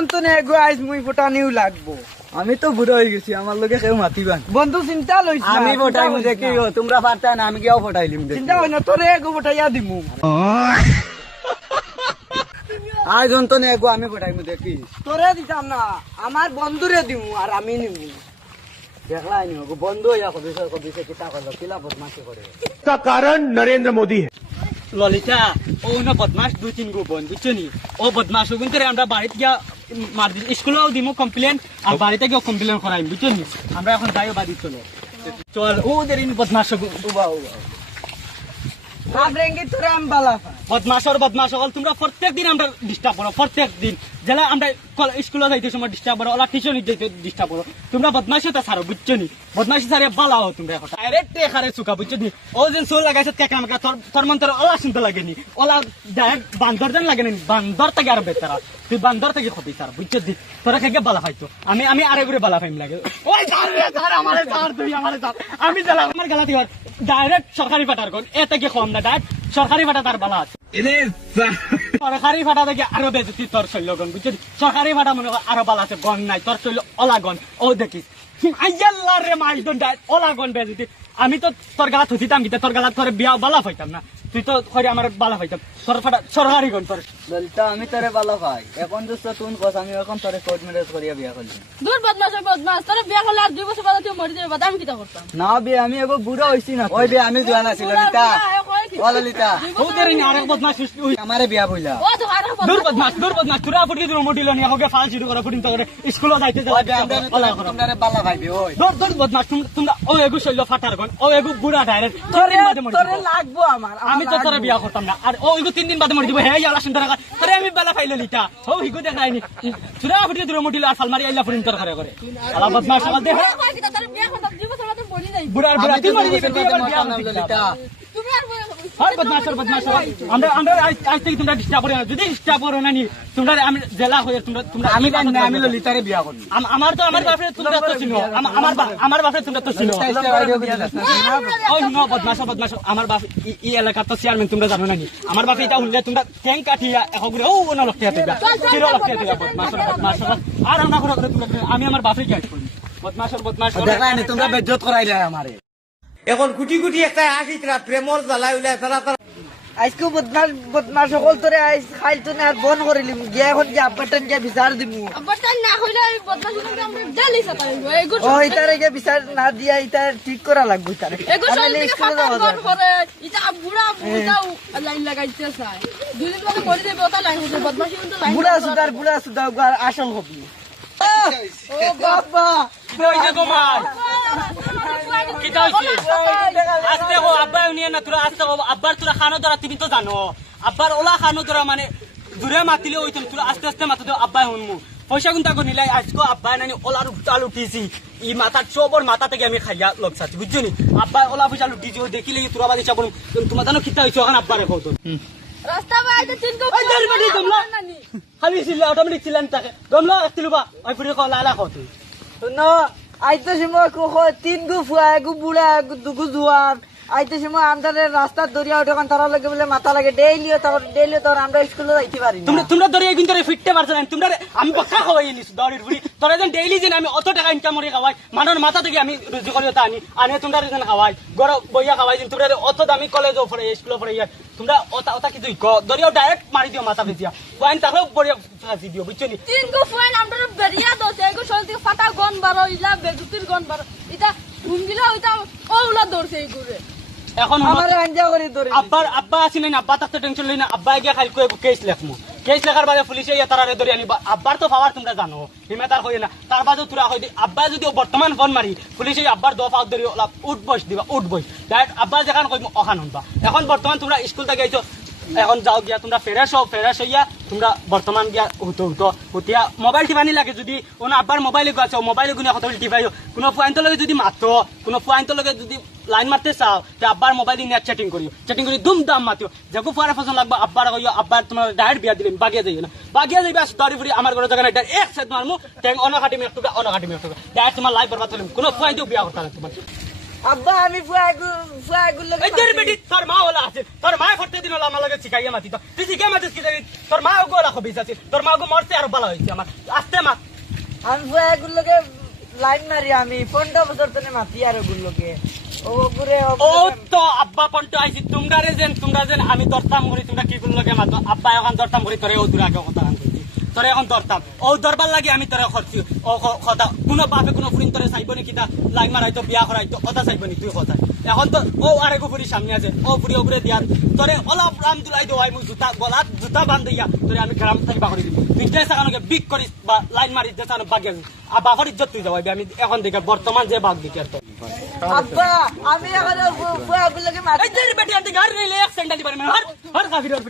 অন্তনে গো আইজ মুই ফোটানিও লাগবো। আমি তো বুড়ো হয়ে গেছি, আমার লোকে কেউ মাতিবান। বন্ধু চিন্তা লইছ না, আমি ফোটাই মুঝে কি তোমরা পারতা না, আমি কেউ ফোটাইলিম। চিন্তা হয় না, তোরে গো ফোটাইয়া দিমু। আজ অন্তনে গো আমি ফোটাই মুঝে কি তোরে দিতাম না, আমার বন্ধুরে দিমু আর আমি নিমু। দেখলাই নি গো বন্ধু হইয়া কবি সে কিতা করলো, কিলা বদমাশি করে। का कारण नरेंद्र मोदी है। ললিতা ও না বদমাস 2-3 গো বোন বুঝছো নি, ও বদমাস ওগুন করে আমরা বাড়িতে গিয়া মার দিই, স্কুলেও দিমু কমপ্লেন আর বাড়িতে গিয়ে কমপ্লেন করাই বুঝছো নি। আমরা এখন যাইও বাড়ি চলো চল, ওদের বদমাস আবরেঙ্গি তোরে আমি বালা পাই। বদমাস হল তোমরা প্রত্যেক দিন আমরা ডিস্টার্ব করো, প্রত্যেক দিন জেলা আমরা স্কুলে যাইতে সময় ডিস্টার্ব করো, ওলা টিউশন যাইতে ডিস্টার্ব করো। তোমরা বদমাশি তো ছাড়ো বুঝছো নি, বদমাশি ছাড়িয়ে বালা হো তোমরা এখন ডাইরেক্ট এখানে চুকা বুঝছো নি। ও যেন সোল লাগাইছে কেকা মেকা তোর মন তোর ওলা শুনতে লাগেনি, ওলা ডাইরেক্ট বান্দর যেন লাগে নি, বান্দর থেকে আর বেতারা তুই বান্দর থেকে ক্ষতি ছাড় বুঝছো দি, তোরা খেয়ে বালা পাইতো। আমি আরে করে বালা পাইম লাগে। ওই আমারে তুই আমারে আমি জেলা আমার গালাতি হর ডাইরেক্ট সরকারি পাঠার কোন এ থেকে কম না, ডাইরেক্ট সরকারি ফাটা তার বালা আছে। সরকারি ফাটা থেকে আরো বেজতি তোর শৈলগণ বুঝছি, সরকারি ফাটা মনে আরো বালা আছে, গন নাই তোর শৈল অলাগন। ও দেখিস আইয়াল্লাহ রে মাইদন অলাগন বেজতি। আমি তো তোর গালা থুতিতাম কিন্তু তোর গালা তোর বিয়া বালা পাইতাম না, তুই তো করে আমার বালা পাইতাম। সরকারি গন তোর ললিতা আমি তোরে ভালো পাই, এখন দোস্ত তুন কস আমি এখন তোরে কোর্ট ম্যারেজ করিয়া বিয়া করলি। দূর বদমাস তোরা বিয়া করলে আর 2 বছর বাদে তুই মরে যাবে, আমি কিটা করতাম না বিয়ে আমি এগো বুড়ো হইছি না, ওই বিয়ে আমি জোয়ান আছি ললিতা। ও ললিতা ওদের আরেক বদমাস আমারে বিয়া বইলা। ও তো আর দূর বদমাস তোরা ফুটি দূর মোটিল নিয়ে হোকে ফাল শুরু করে ফুটিন তো করে স্কুলে যাইতে ওই বিয়ে তোমরা বালা ভাইবি। ওই দূর বদমাস তোমরা ও এগু শৈল ফাটার গন, ও এগু বুড়া ডাইরেক্ট তোরে লাগবো আমার। আমি তো তোরা বিয়া করতাম না, আর ও এগু 3 দিন বাদে মরে দিব। হ্যাঁ ইয়ালা সুন্দর তোরে আমি বেলা পাইল লিটা ও হিগু দেখাইনি চুরা ফুটি দূর মোটিল আর ফালমারি আইলা ফুটিন তোর করে করে আলা বদমাস আলা দেখ কিটা তোর বিয়া করতাম 2 বছর বাদে মরে যাই। বুড়া তুই মরে দিবি তুই আবার বিয়া ললিতা তুমি আর আর বদমাস আমরা আজ থেকে তোমরা ডিস্টার্ব করো না, যদি ডিস্টার্ব করো না নি তোমরা আমি জেলা হয়ে তোমরা আমি জানি না আমি ললিতারে বিয়া করব। আমার তো আমার বাপরে তোমরা তো চিনো, আমার বাপরে তোমরা তো চিনো। ওই নো বদমাস আমার বাপ এই এলাকার তো চেয়ারম্যান তোমরা জানো না নি, আমার বাপে এটা উঠলে তোমরা ট্যাঙ্ক কাটিয়া এখন করে ও না লক্ষ্য হাতে চিরো লক্ষ্য হাতে বদমাস আর আমরা করে তোমরা আমি আমার বাপে কি করি বদমাস দেখাই না তোমরা বেজ্জত করাইলে আমারে। এখন কুটি কুটি একটা আসি তারা প্রেমর জ্বালাই উলাই তারা আজকে বদমাস সকল তোরে আইজ খাইল তো না আর বন করিলিম গিয়া এখন গিয়া আব্বাটান গিয়া বিচার দিমু। আব্বাটা না হইলে বদমাস কিন্তু আমরা ডেলি সাপাইব এগো ও ইতারে গিয়া বিচার না দিয়া ইতার ঠিক করা লাগবে ইতারে। এগো তাহলে স্কুলে যাওয়া যায়। করে এটা বুড়া লাইন লাগাইতে চায় 2 দিন বাদে মরে যাবে, ওটা লাইন হচ্ছে বদমাস কিন্তু লাইন বুড়া সুদার আসল হবি। ও বাবা কই যে গোমার কিটা হইছে আস্তে গো আব্বা নিয়ে না তোরা আস্তে গো আব্বার তোরা খানো ধরা তুমি তো জানো, আব্বার ওলা খানো ধরা মানে দূরে মাতিলে হইতো তোরা আস্তে মাথা দাও আব্বাই হুনমু পয়সা গুনতা কো নিলাই আজকে আব্বাই নানি ওলা রুটা লুটিছি ই মাথা চবর মাথা থেকে আমি খাইয়া লগছাছি বুঝছো নি, আব্বাই ওলা পয়সা লুটিছি ও দেখিলে তোরা বাদি চাবন তোমার জানো কিটা হইছে এখন আব্বারে কত রাস্তা বাইতে তিনকো ওই দাঁড়ি বাড়ি তোমরা খালি ছিল অটোমেটিক ছিলেন তাকে তোমরা আসতিলবা ওই পুরি কো লালা কত না আইতে সময় কো 3 গু ফুয়া গু বুড়া দুগু জুয়ান আইতে সময় আমাদের রাস্তার দরিয়া ওঠান তারা লাগে বলে মাথা লাগে ডেইলি তোর আমরা স্কুলে যাইতে পারি না। তোমরা দরিয়া কিন্তু ফিটতে পারছ না, তোমরা আমি পক্কা খাওয়াই নিছি দড়ির বুড়ি তোরা যেন ডেইলি যেন আমি অত টাকা ইনকাম করে খাওয়াই মানুষের মাথা থেকে আমি রুজি করি আনি তোমরা যেন খাওয়াই গড় বইয়া খাওয়াই যেন তোমরা অত দামি কলেজও পড়ে স্কুলে পড়ে তোমরা ওটা কিছু দরিয়াও ডাইরেক্ট মারি দিও মাথা বেজিয়া ওয়াইন তাহলেও বড়িয়া ফাঁসি দিও বুঝছো নি। তিনকো ফুয়ান আমরা বেরিয়া দছে এগো শরীর থেকে ফাটা গন বারো ইলা বেজুতির গন বারো এটা ঘুম দিলা ওইটা ওলা দৌড়ছে এইগুরে এখন আমারে আঞ্জা করে ধরে আব্বা আসি নাই আব্বা তার তো টেনশন লই না, আব্বা গিয়া খালি কই কেস লেখমু কেস লেখার বাদে পুলিশে তারারে ধরে আনিবা আব্বার তো পাওয়ার তোমরা জানো হিমে তার হই না তার বাদে তোরা হই আব্বা যদি বর্তমান ফোন মারি পুলিশে আব্বার দফা ধরে উঠ বস দিবা উঠ বস ডাইরেক্ট আব্বা যেখান কই অখান হনবা। এখন বর্তমান তোমরা স্কুল থেকে আইছো এখন যাও গিয়া তোমরা ফ্রেশ হইয়া তোমরা বর্তমান গিয়া হুতিয়া মোবাইল টিপানি লাগে যদি ওনা আব্বার মোবাইলে গেছো মোবাইলে গুনে কথা বলি টিপাইও কোনো পয়েন্টের লগে যদি মাতো কোনো পয়েন্টের লগে যদি লাইন মারতে চাও তো আব্বার মোবাইল দিয়ে চ্যাটিং করি দুম দাম মাতিও যেগু ফুয়ারে পছন্দ লাগবে আব্বার কইও আব্বার তোমার ডাইরেক্ট বিয়া দিলেন বাগিয়া যাইও না বাগিয়া যাইবা দড়ি ফুড়ি আমার ঘরে জায়গা না এক সেট মারমু ট্যাং অনকাটি মেটুকা ডাইরেক্ট তোমার লাইফ বরবাদ করলাম কোনো পয়েন্টেও বিয়া করতে না তোমার আব্বা আমি ফুয়াগুলো এই তোর বেটি তোর মা ওলা আছে তোর মা প্রত্যেক দিন ওলা আমার লগে শিখাইয়া মাতি তো তুই শিখাই মাতিস কি জানি তোর মা ওগো রাখো বিষ আছে তোর মা ওগো মরতে আর ভালো হয়েছে আমার আস্তে মা আমি ফুয়াগুলোকে লাইন মারি আমি 15 বছর ধরে মাতি আর ওগুলোকে ওগুরে ও তো আব্বা পন্ট আইছি তোমরা যেন আমি দরতাম করি তোমরা কি করলো গে মাতো আব্বা এখন দরতাম করি তোরে ও দূর আগে কথা আনছি তোরে এখন দরতাম ও দরবার লাগি আমি তোরে করছি ও কথা কোনো বাপে কোনো ফুরিন তোরে চাইব নি কিতা লাইন মারাইতো বিয়া করাইতো কথা চাইব নি তুই কথা এখন তো ও আরেকো ফুরি সামনে আছে ও ফুরি ওপরে দিয়ার তোরে ওলা রাম দুলাই দোয়াই মু জুতা গলাত জুতা বান্ধিয়া তোরে আমি গ্রাম থেকে বাকরি দিব তুই যে সাকানোকে বিক করিস বা লাইন মারিস যে সানো বাগে আর বাকর ইজ্জত তুই যাওয়াবি আমি এখন দেখে বর্তমান যে বাগ দিকে আর তো আব্বা আমি এখন ফুয়াগুলোকে মাতি এই তোর বেটি আনতে গাড়ি নিলে এক সেন্টার দিবারে হর হর কাফির হর